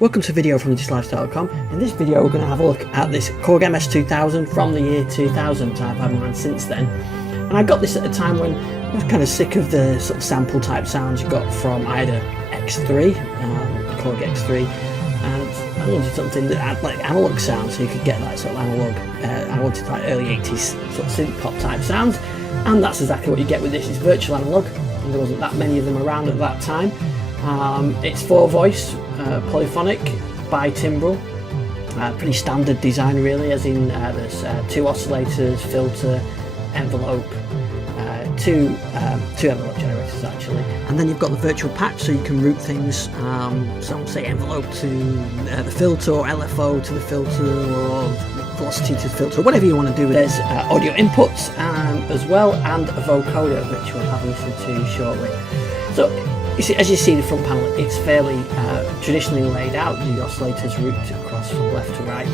Welcome to a video from digitalifestyle.com. In this video we're going to have a look at this Korg MS2000 from the year 2000. I've had mine since then, and I got this at a time when I was kind of sick of the sort of sample type sounds you got from either X3, Korg X3, and I wanted something that had like analog sound, so you could get that sort of analog. I wanted like early 80s sort of synth pop type sounds, and that's exactly what you get with this. It's virtual analog, and there wasn't that many of them around at that time. It's 4-voice, polyphonic, bitimbral, pretty standard design really, as in there's 2 oscillators, filter, envelope, two envelope generators actually, and then you've got the virtual patch, so you can route things, so say envelope to the filter, or LFO to the filter, or velocity to the filter, whatever you want to do. There's audio inputs as well, and a vocoder, which we'll have a listen to shortly. So as you see the front panel, it's fairly traditionally laid out. The oscillators route across from left to right,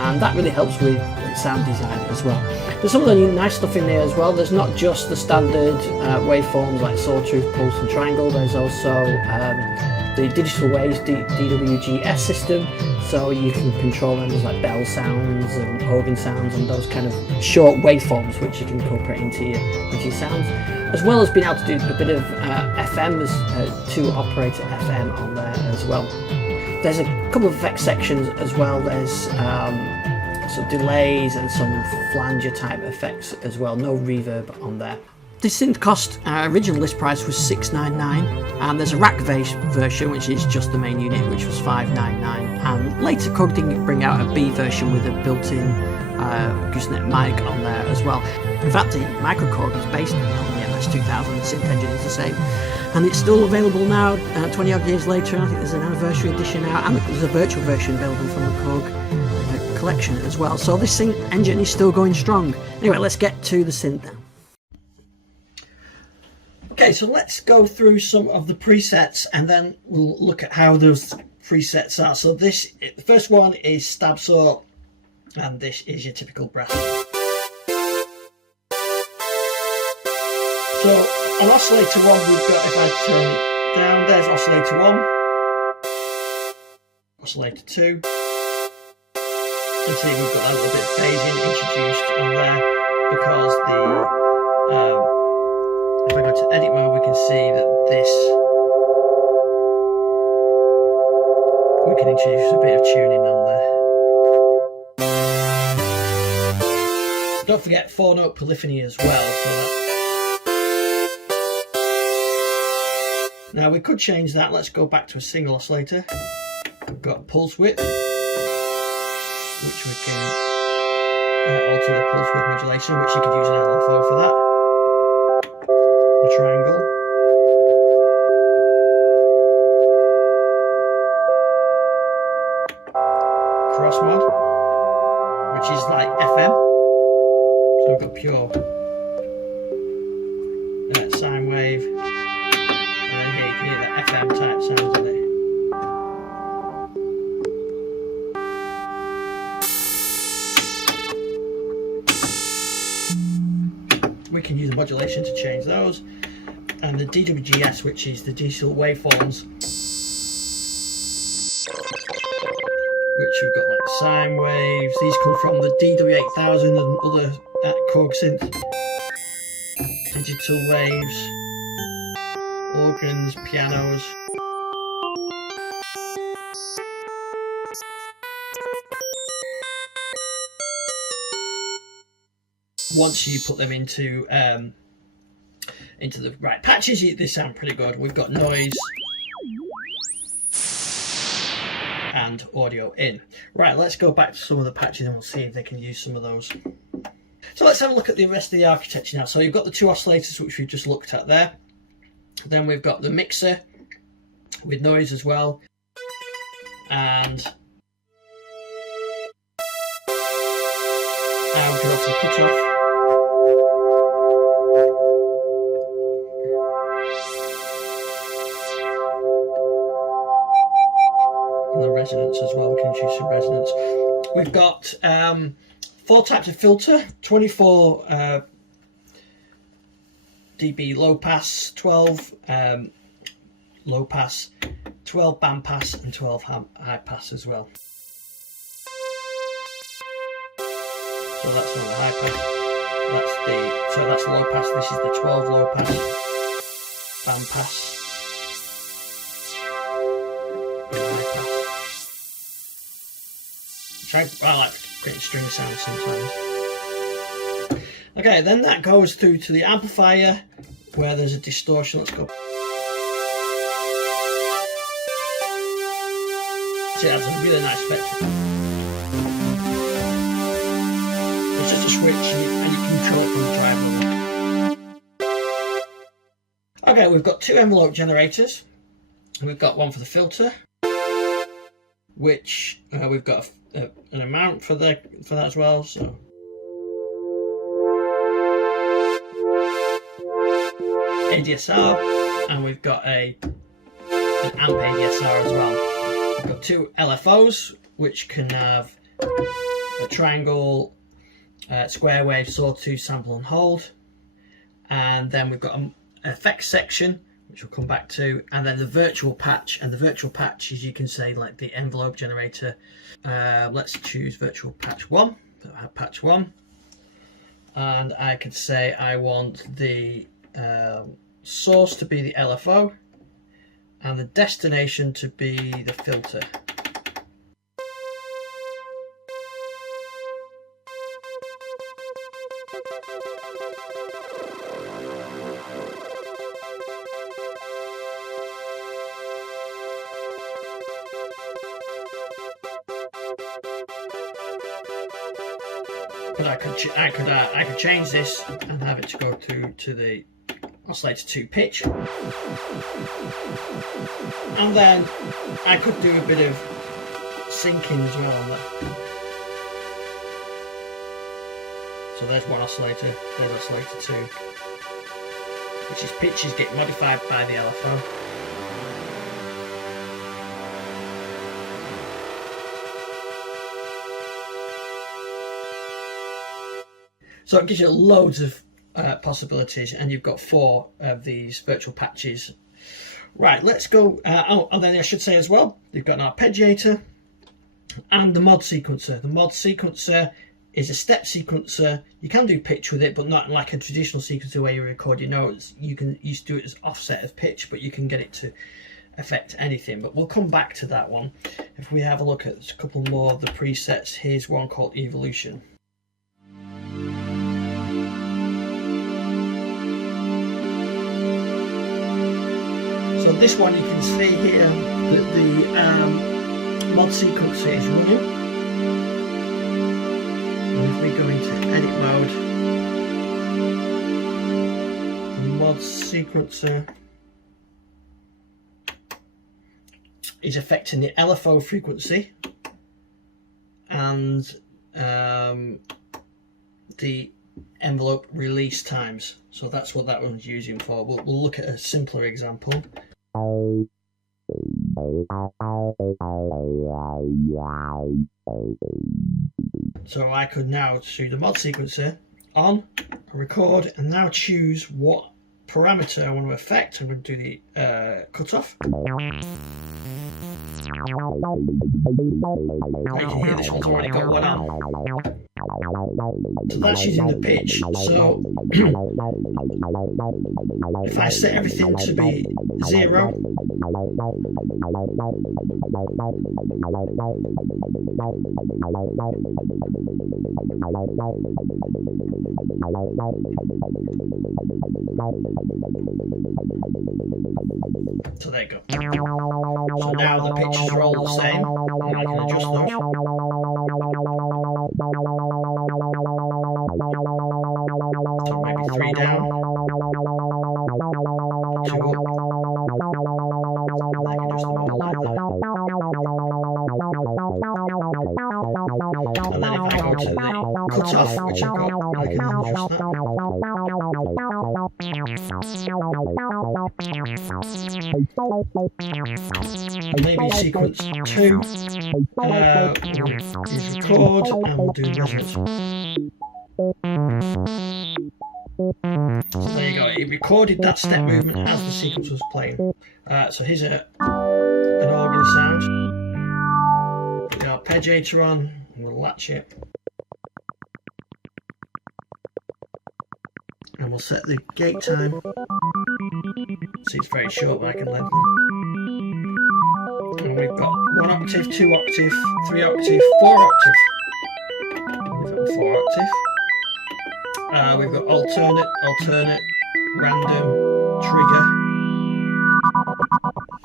and that really helps with sound design as well. There's some of the nice stuff in there as well. There's not just the standard waveforms like sawtooth, pulse and triangle. There's also the digital waves DWGS system, so you can control them as like bell sounds and organ sounds and those kind of short waveforms which you can incorporate into your sounds, as well as being able to do a bit of FM. There's 2 operator FM on there as well. There's a couple of effects sections as well. There's some delays and some flanger type effects as well. No reverb on there. The synth cost, original list price was $699, and there's a rack version which is just the main unit, which was $599, and later Korg did bring out a B version with a built-in gooseneck mic on there as well. In fact, the micro Korg is based on the MS2000, the synth engine is the same, and it's still available now 20 odd years later. And I think there's an anniversary edition out, and there's a virtual version available from the Korg collection as well. So this synth engine is still going strong. Anyway, let's get to the synth now. Okay, so let's go through some of the presets and then we'll look at how those presets are. So the first one is stab saw, and this is your typical brass. So on oscillator 1 we've got, if I turn it down, there's oscillator 1, oscillator 2, and see we've got that little bit of phasing introduced on there, because if I go to edit mode, we can see that we can introduce a bit of tuning on there. Don't forget 4-note polyphony as well. Now we could change that. Let's go back to a single oscillator. We've got pulse width, which we can alter the pulse width modulation, which you could use an LFO for that. A triangle, cross mod, which is like FM, so we've got pure sine wave, and then here you can hear that FM type sounds in it. We can use the modulation to change those, and the DWGS, which is the digital waveforms, which we've got like sine waves. These come from the DW8000 and other Korg synth. Digital waves, organs, pianos. Once you put them into the right patches, they sound pretty good. We've got noise and audio in. Right, let's go back to some of the patches and we'll see if they can use some of those. So let's have a look at the rest of the architecture now. So you've got the 2 oscillators which we just looked at there. Then we've got the mixer with noise as well, and we can also cut off. And the resonance as well, we can introduce some resonance. We've got 4 types of filter, 24 dB low pass, 12 low pass, 12 bandpass and 12 high pass as well. So that's not the high pass. That's low pass. This is the 12 low pass, bandpass, and high pass. I like getting string sounds sometimes. Okay, then that goes through to the amplifier where there's a distortion. Let's go. See, it has a really nice effect. It's just a switch and you control it from the driver. Okay, we've got two envelope generators. We've got one for the filter, which we've got an amount for that as well. So ADSR, and we've got an amp ADSR as well. We've got two LFOs, which can have a triangle, square wave, sawtooth, sample and hold, and then we've got an effects section, which we'll come back to, and then the virtual patch. And the virtual patch is, you can say, like the envelope generator. Let's choose virtual patch 1, patch 1, and I could say I want the source to be the LFO and the destination to be the filter. But I could change this and have it to go through to the oscillator 2 pitch, and then I could do a bit of syncing as well on that. So there's one oscillator, there's oscillator 2, which is pitches get modified by the LFO. So it gives you loads of possibilities, and you've got 4 of these virtual patches. Right, let's go. And then I should say as well, you've got an arpeggiator and the mod sequencer. The mod sequencer is a step sequencer. You can do pitch with it, but not like a traditional sequencer where you record your notes. You can do it as offset of pitch, but you can get it to affect anything. But we'll come back to that one. If we have a look at a couple more of the presets, here's one called Evolution. So this one, you can see here that the mod sequencer is running. And if we go into edit mode, the mod sequencer is affecting the LFO frequency and the envelope release times. So that's what that one's using for. We'll look at a simpler example. So I could now do the mod sequencer on, record, and now choose what parameter I want to affect. I'm going to do the cutoff. Now you can hear this one's already got one on. So that's using the pitch. So if I set everything to be 0, so there you go. So now the pitches are all the same. I can adjust those. So maybe 3 down, 2 up. And then if I go to the cutoff, which I've got, I can adjust that. Maybe sequence 2 is record, and we'll do resonance. So there you go, it recorded that step movement as the sequence was playing. So here's a the sound. Put the arpeggiator on, and we'll latch it. And we'll set the gate time. See, it's very short, but I can lengthen it. And we've got 1 octave, 2 octave, 3 octave, 4 octave. We've got 4 octave. We've got alternate, random, trigger.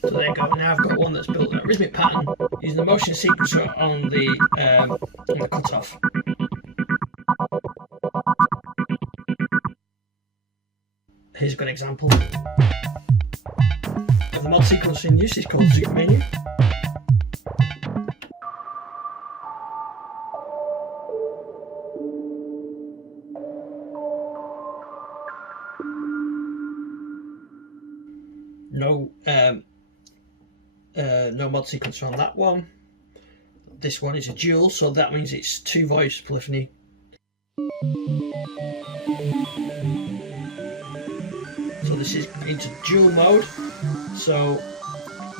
So there you go. Now I've got one that's built in a rhythmic pattern using the motion sequencer on the cutoff. Here's a good example of the mod sequencer in use. It's called Zoom Menu. No mod sequencer on that one. This one is a dual, so that means it's 2 voice polyphony. So this is into dual mode, so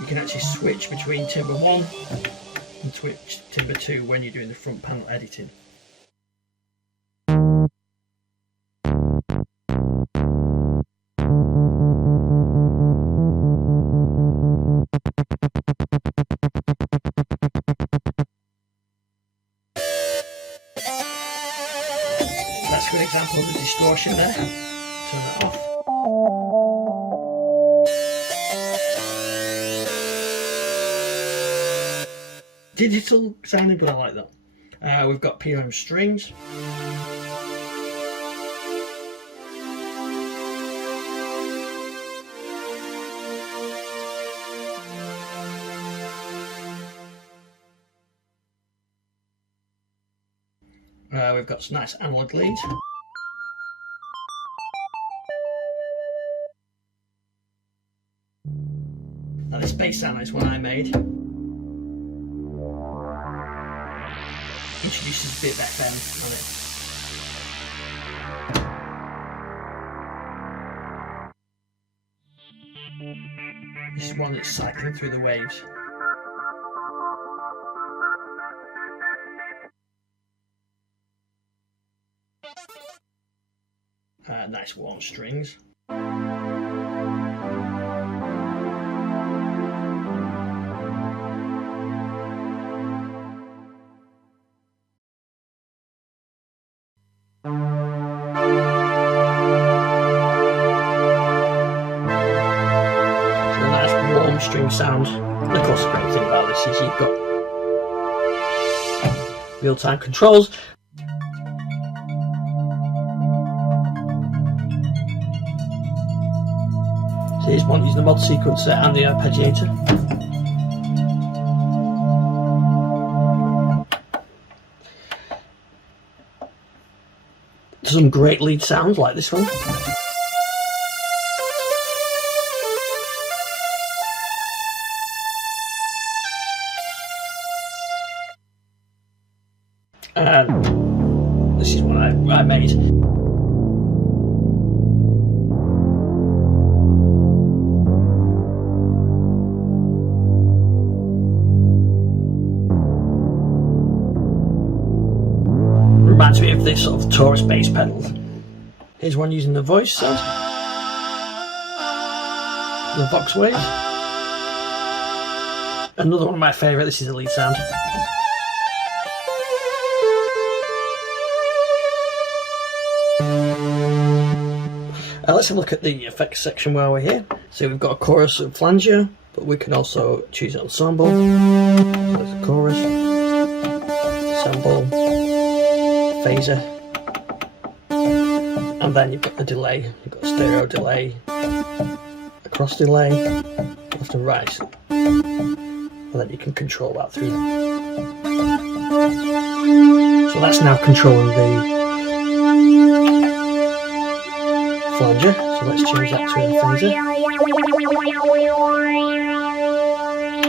you can actually switch between timbre 1 and timbre 2 when you're doing the front panel editing. That's a good example of the distortion there. Turn that off. Digital sounding, but I like that. We've got PRM strings. We've got some nice analog leads. Now this bass sound is one I made. Introduces a bit of FM on it. This is one that's cycling through the waves. Nice warm strings. String sound. And of course the great thing about this is you've got real-time controls. So here's one using the mod sequencer and the arpeggiator. Some great lead sounds like this one. This is one I made. Reminds me of this sort of Taurus bass pedal. Here's one using the voice sound, the Vox wave. Another one of my favourite. This is a lead sound. Let's have a look at the effects section while we're here. So we've got a chorus and flanger, but we can also choose ensemble. So there's a chorus, ensemble, phaser, and then you've got the delay. You've got a stereo delay, a cross delay, left and right, and then you can control that through. So that's now controlling the flanger, so let's change that to a phaser.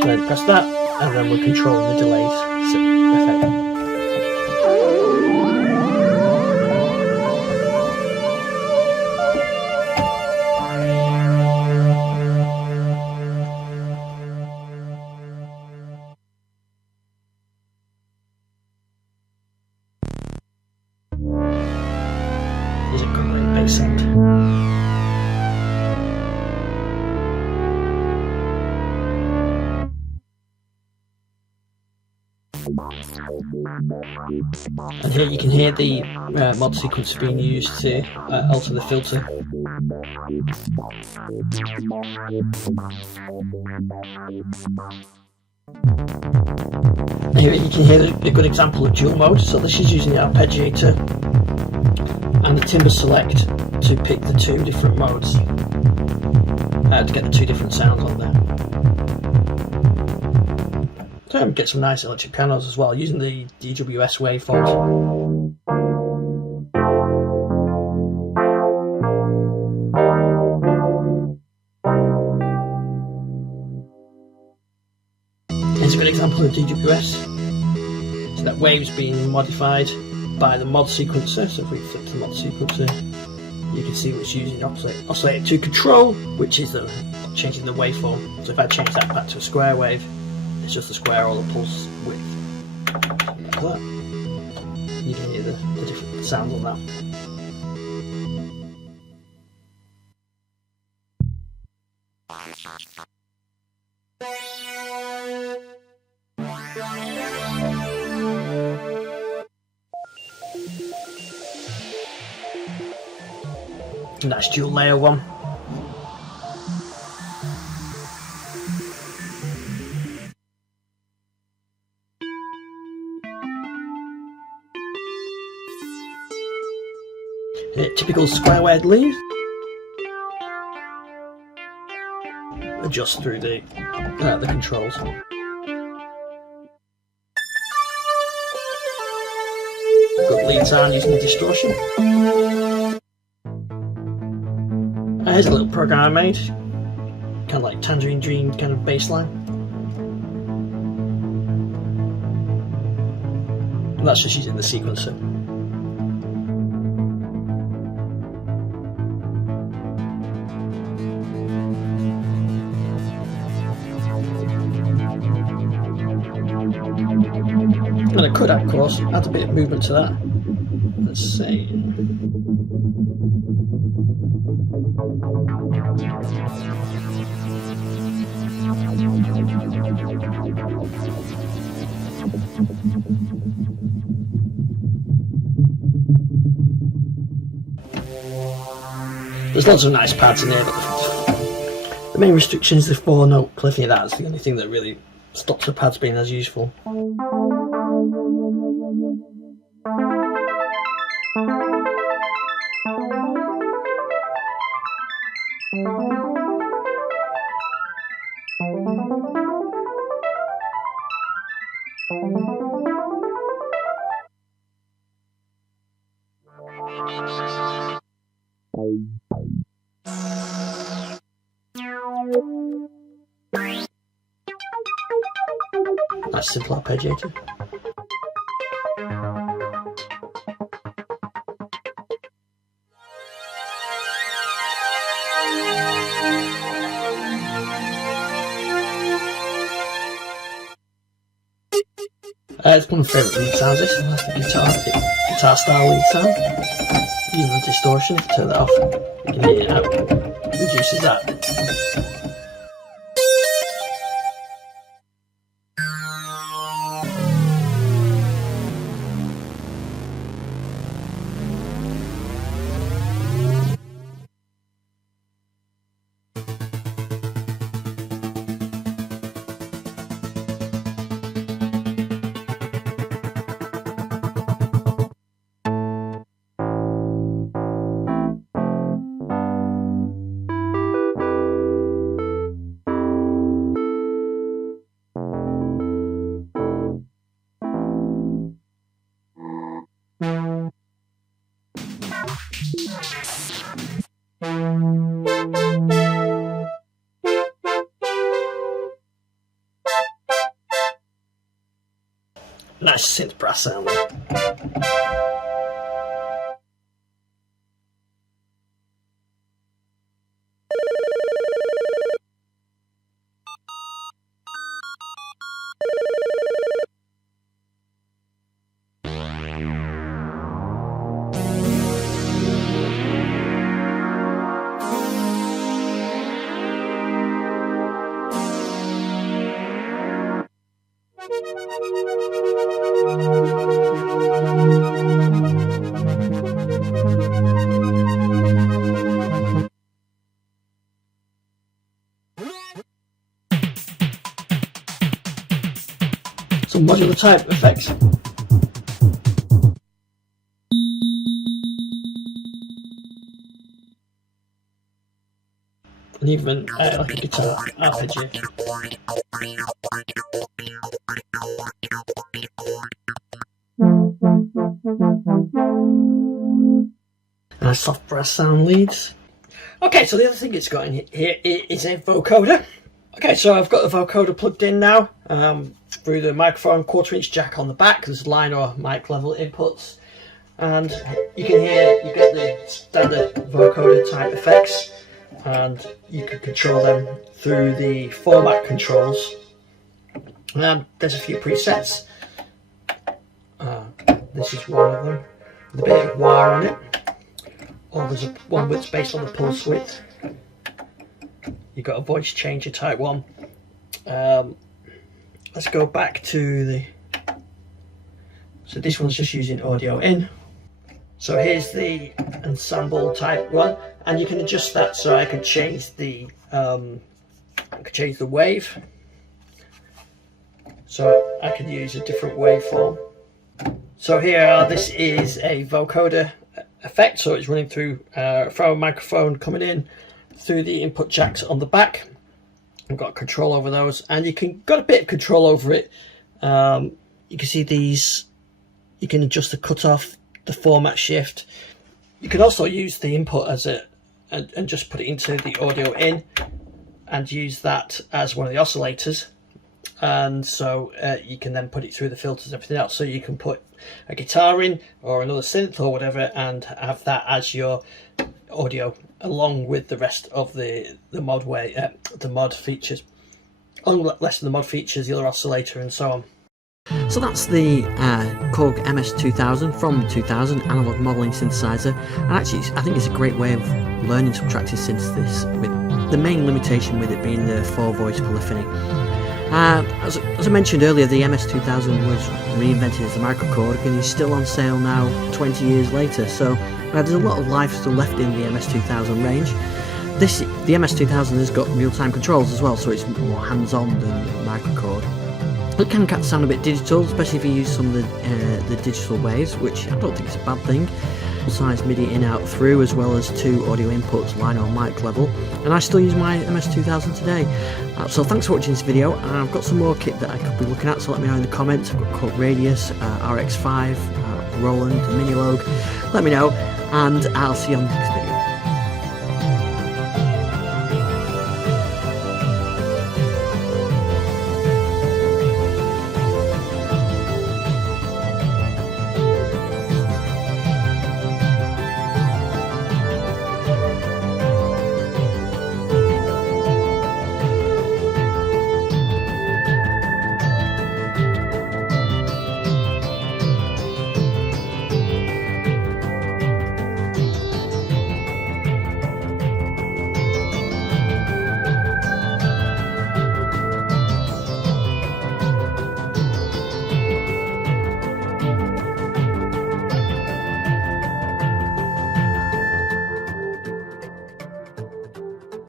Then press that, and then we're controlling the delays effect. nice sound. And here you can hear the mod sequencer being used to alter the filter. Here you can hear a good example of dual mode. So this is using the arpeggiator and the timbre select to pick the two different modes to get the two different sounds on there. So get some nice electric pianos as well using the DWS waveforms. Here's a good example of DWS. So that wave's being modified by the mod sequencer. So if we flip the mod sequencer, you can see it's using oscillator to control, which is changing the waveform. So if I change that back to a square wave, it's just a square or the pulse width. Like that. You can hear the different sounds on that. Nice dual layer one. Typical square wave lead. Adjust through the controls. Good lead sound using the distortion. Here's a little program I made, kind of like Tangerine Dream kind of bass line. And that's just using the sequencer. And I could, of course, add a bit of movement to that. Let's see. There's lots of nice pads in here, but the main restriction is the 4-note cliffy. That's the only thing that really stops the pads being as useful. Nice simple arpeggiator. It's one of my favourite lead sounds. This is the guitar style lead sound. Using the distortion, if you turn that off, you can hear how it reduces that. Nice synth brass sound there. Some modular type effects. And even like a guitar arpeggio. And soft brass sound leads. Okay, so the other thing it's got in here is a vocoder. Okay, so I've got the vocoder plugged in now through the microphone 1/4" jack on the back. There's line or mic level inputs, and you can hear, you get the standard vocoder type effects, and you can control them through the format controls. There's a few presets. This is one of them with a bit of wah on it. Or there's one that's based on the pulse width. You've got a voice changer type one. Let's go back to the... So this one's just using audio in. So here's the ensemble type one, and you can adjust that. So I can change the wave. So I can use a different waveform. So here, this is a vocoder effect. So it's running through from a microphone coming in through the input jacks on the back. I've got control over those, and you can got a bit of control over it. You can see these. You can adjust the cutoff, the format shift. You can also use the input as a and just put it into the audio in, and use that as one of the oscillators. And so you can then put it through the filters and everything else. So you can put a guitar in or another synth or whatever, and have that as your audio along with the rest of the mod features, unless the mod features, the other oscillator and so on. So that's the Korg MS2000 from 2000 analog modeling synthesizer, and actually I think it's a great way of learning subtractive synthesis, with the main limitation with it being the 4-voice polyphony. As I mentioned earlier, the MS2000 was reinvented as the microKORG and is still on sale now 20 years later, so there's a lot of life still left in the MS2000 range. The MS2000 has got real-time controls as well, so it's more hands-on than the microKORG. It can sound a bit digital, especially if you use some of the digital waves, which I don't think is a bad thing. Full-size MIDI in, out, through, as well as 2 audio inputs, line or mic level, and I still use my MS2000 today. So thanks for watching this video. I've got some more kit that I could be looking at, so let me know in the comments. I've got Korg Radius, RX5, Roland, Minilogue. Let me know, and I'll see you on the next video.